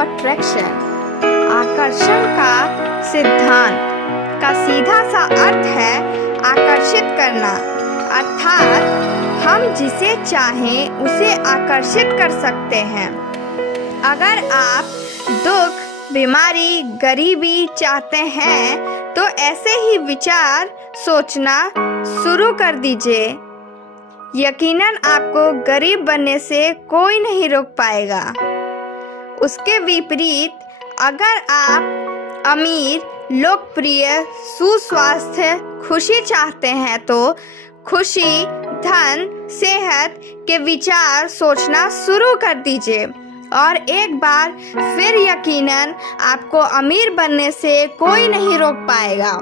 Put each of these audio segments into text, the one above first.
Attraction, आकर्षण का सिद्धांत का सीधा सा अर्थ है आकर्षित करना, अर्थात हम जिसे चाहें उसे आकर्षित कर सकते हैं। अगर आप दुख, बीमारी, गरीबी चाहते हैं तो ऐसे ही विचार सोचना शुरू कर दीजिए। यकीनन आपको गरीब बनने से कोई नहीं रोक पाएगा। उसके विपरीत अगर आप अमीर, लोकप्रिय, सुस्वास्थ्य, खुशी चाहते हैं तो खुशी, धन, सेहत के विचार सोचना शुरू कर दीजिए और एक बार फिर यकीनन आपको अमीर बनने से कोई नहीं रोक पाएगा।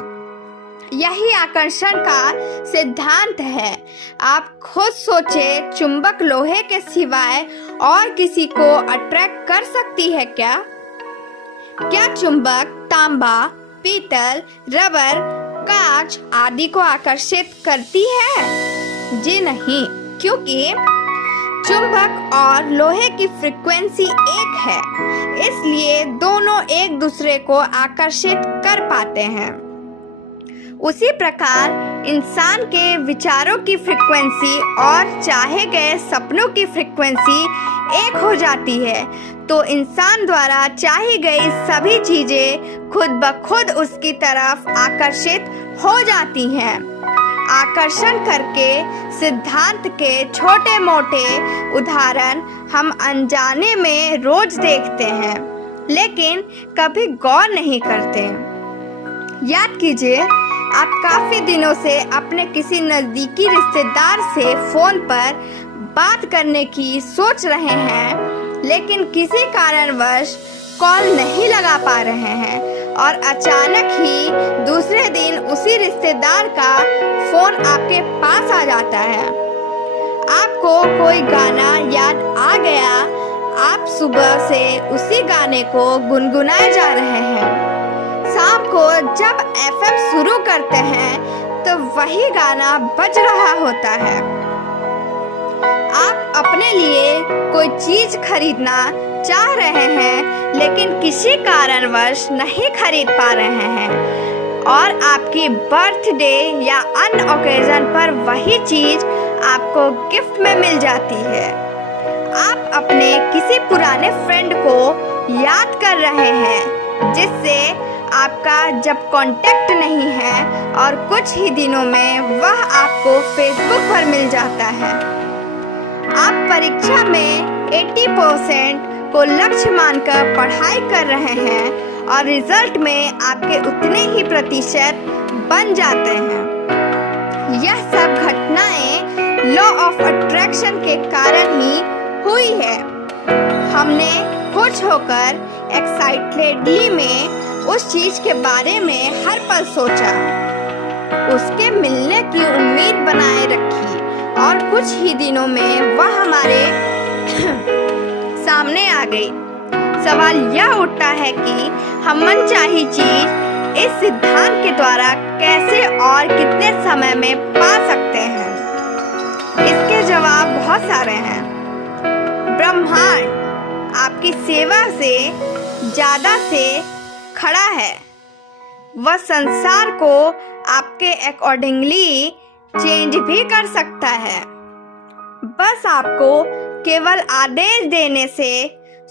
यही आकर्षण का सिद्धांत है। आप खुद सोचे, चुंबक लोहे के सिवाय और किसी को अट्रैक्ट कर सकती है क्या? क्या चुंबक तांबा, पीतल, रबर, कांच आदि को आकर्षित करती है? जी नहीं, क्योंकि चुंबक और लोहे की फ्रीक्वेंसी एक है, इसलिए दोनों एक दूसरे को आकर्षित कर पाते हैं। उसी प्रकार इंसान के विचारों की फ्रीक्वेंसी और चाहे गए सपनों की फ्रीक्वेंसी एक हो जाती है तो इंसान द्वारा चाही गई सभी चीजें खुद ब खुद उसकी तरफ आकर्षित हो जाती हैं। आकर्षण करके सिद्धांत के छोटे मोटे उदाहरण हम अनजाने में रोज देखते हैं, लेकिन कभी गौर नहीं करते। याद कीजिए, आप काफी दिनों से अपने किसी नजदीकी रिश्तेदार से फोन पर बात करने की सोच रहे हैं, लेकिन किसी कारणवश कॉल नहीं लगा पा रहे हैं और अचानक ही दूसरे दिन उसी रिश्तेदार का फोन आपके पास आ जाता है। आपको कोई गाना याद आ गया, आप सुबह से उसी गाने को गुनगुनाए जा रहे हैं। शाम को जब एफएम शुरू करते हैं तो वही गाना बज रहा होता है। आप अपने लिए कोई चीज खरीदना चाह रहे हैं, लेकिन किसी कारणवश नहीं खरीद पा रहे हैं और आपकी बर्थडे या अन्य ओकेजन पर वही चीज आपको गिफ्ट में मिल जाती है। आप अपने किसी पुराने फ्रेंड को याद कर रहे हैं जिससे आपका जब कांटेक्ट नहीं है और कुछ ही दिनों में वह आपको फेसबुक पर मिल जाता है। आप परीक्षा में 80% को लक्ष्य मानकर पढ़ाई कर रहे हैं और रिजल्ट में आपके उतने ही प्रतिशत बन जाते हैं। यह सब घटनाएं लॉ ऑफ अट्रैक्शन के कारण ही हुई है। हमने खुश होकर एक्साइटेडली में उस चीज के बारे में हर पल सोचा, उसके मिलने की उम्मीद बनाए रखी और कुछ ही दिनों में वह हमारे सामने आ गई। सवाल यह उठता है कि हम मनचाही चीज इस सिद्धांत के द्वारा कैसे और कितने समय में पा सकते हैं? इसके जवाब बहुत सारे हैं। ब्रह्मांड आपकी सेवा से ज्यादा से खड़ा है। वह संसार को आपके अकॉर्डिंगली चेंज भी कर सकता है। बस आपको केवल आदेश देने से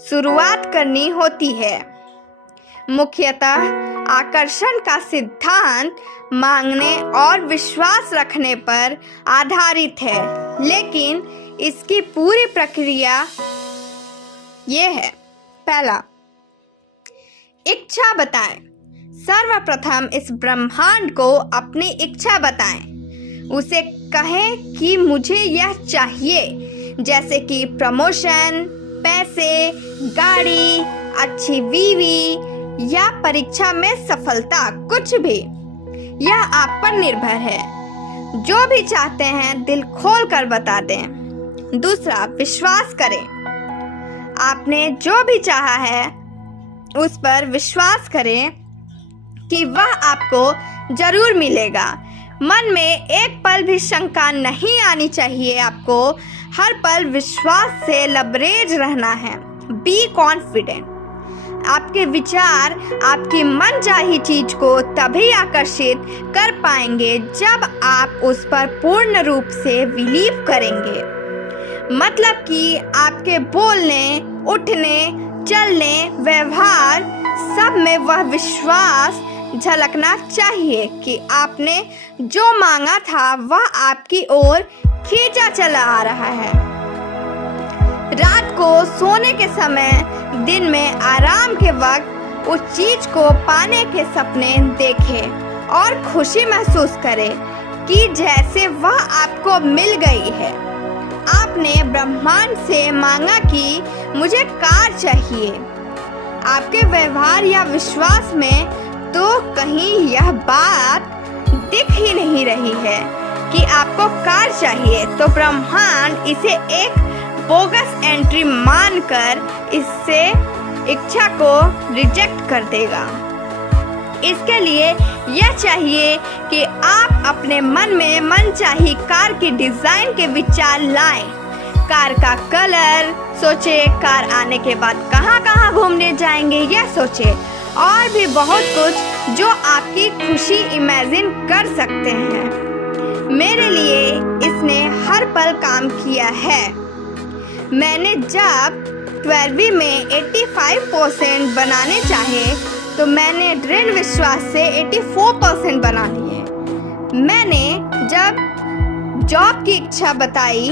शुरुआत करनी होती है। मुख्यतः आकर्षण का सिद्धांत मांगने और विश्वास रखने पर आधारित है, लेकिन इसकी पूरी प्रक्रिया ये है। पहला, इच्छा बताएं। सर्वप्रथम इस ब्रह्मांड को अपनी इच्छा बताएं। उसे कहें कि मुझे यह चाहिए, जैसे कि प्रमोशन, पैसे, गाड़ी, अच्छी बीवी या परीक्षा में सफलता, कुछ भी। यह आप पर निर्भर है। जो भी चाहते हैं दिल खोल कर बता दें। दूसरा, विश्वास करें। आपने जो भी चाहा है उस पर विश्वास करें कि वह आपको जरूर मिलेगा। मन में एक पल भी शंका नहीं आनी चाहिए। आपको हर पल विश्वास से लबरेज रहना है। Be confident. आपके विचार आपकी मनचाही चीज को तभी आकर्षित कर पाएंगे जब आप उस पर पूर्ण रूप से बिलीव करेंगे। मतलब कि आपके बोलने, उठने, चलने, व्यवहार सब में वह विश्वास झलकना चाहिए कि आपने जो मांगा था वह आपकी ओर खींचा चला आ रहा है। रात को सोने के समय, दिन में आराम के वक्त उस चीज को पाने के सपने देखें और खुशी महसूस करें कि जैसे वह आपको मिल गई है। आपने ब्रह्मांड से मांगा कि मुझे कार चाहिए। आपके व्यवहार या विश्वास में तो कहीं यह बात दिख ही नहीं रही है कि आपको कार चाहिए, तो ब्रह्मांड इसे एक बोगस एंट्री मानकर इससे इच्छा को रिजेक्ट कर देगा। इसके लिए यह चाहिए कि आप अपने मन में मनचाही कार की डिजाइन के विचार लाएं। कार का कलर सोचे, कार आने के बाद कहाँ कहाँ घूमने जाएंगे यह सोचे, और भी बहुत कुछ जो आपकी खुशी इमेजिन कर सकते हैं। मेरे लिए इसने हर पल काम किया है। मैंने जब 12वीं में 85% बनाने चाहे तो मैंने दृढ़ विश्वास से 84% बना लिए। मैंने जब जॉब की इच्छा बताई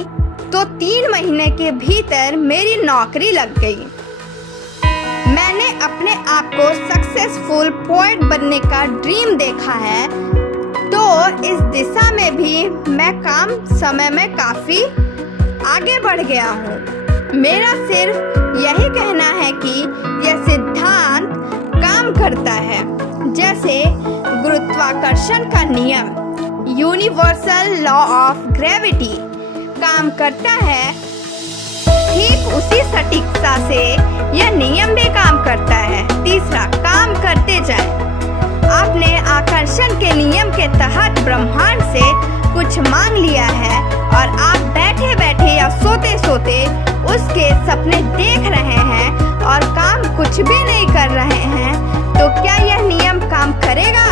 तो 3 महीने के भीतर मेरी नौकरी लग गई। मैंने अपने आप को सक्सेसफुल पोएट बनने का ड्रीम देखा है, तो इस दिशा में भी मैं कम समय में काफी आगे बढ़ गया हूँ। मेरा सिर्फ यही कहना है कि यह सिद्धांत काम करता है जैसे गुरुत्वाकर्षण का नियम, यूनिवर्सल लॉ ऑफ ग्रेविटी काम करता है। ठीक उसी सटीकता से यह नियम भी काम करता है। तीसरा, काम करते जाए। आपने आकर्षण के नियम के तहत ब्रह्मांड से कुछ मांग लिया है और आप बैठे बैठे या सोते सोते उसके सपने देख रहे हैं और काम कुछ भी नहीं कर रहे हैं, तो क्या यह नियम काम करेगा?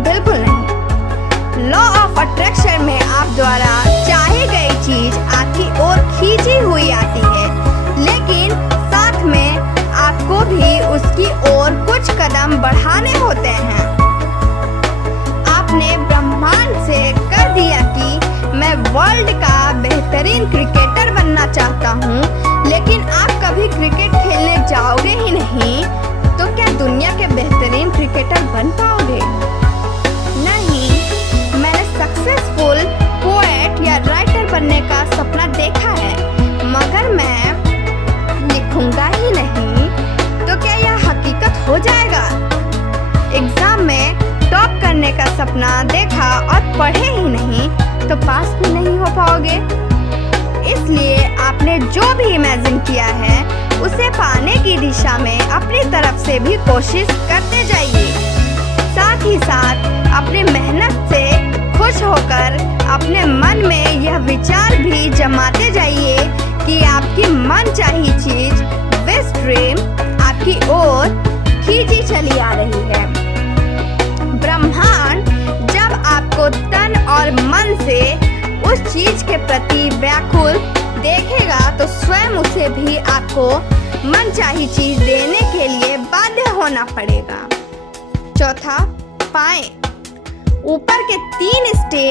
बिल्कुल नहीं। लॉ ऑफ अट्रैक्शन में आप द्वारा चाही गई चीज आपकी ओर खींची हुई आती है, लेकिन साथ में आपको भी उसकी ओर कुछ कदम बढ़ाने होते हैं। आपने ब्रह्मांड से कर दिया कि मैं वर्ल्ड का बेहतरीन क्रिकेटर बनना चाहता हूँ, लेकिन आप कभी क्रिकेट खेलने जाओगे ही नहीं, तो क्या दुनिया के बेहतरीन क्रिकेटर बन पाओगे? नहीं। मैंने सक्सेसफुल पोएट या राइटर बनने का सपना देखा है, मगर मैं लिखूंगा ही नहीं, तो क्या यह हकीकत हो जाएगा? एग्जाम में टॉप करने का सपना देखा और पढ़े ही नहीं, तो पास भी नहीं हो पाओगे। इसलिए आपने जो भी इमेजिन किया है उसे पाने की दिशा में अपनी तरफ से भी कोशिश करते जाइए। साथ ही साथ अपनी मेहनत से खुश होकर अपने मन में यह विचार भी जमाते जाइए कि आपकी मनचाही चीज, विश ड्रीम आपकी ओर खींची चली आ रही है। ब्रह्मांड जब आपको तन और मन से उस चीज के प्रति व्याकुल देखेगा तो स्वयं उसे भी आपको मनचाही चीज देने के लिए बाध्य होना पड़ेगा। चौथा, पाएं। ऊपर के 3 स्टेज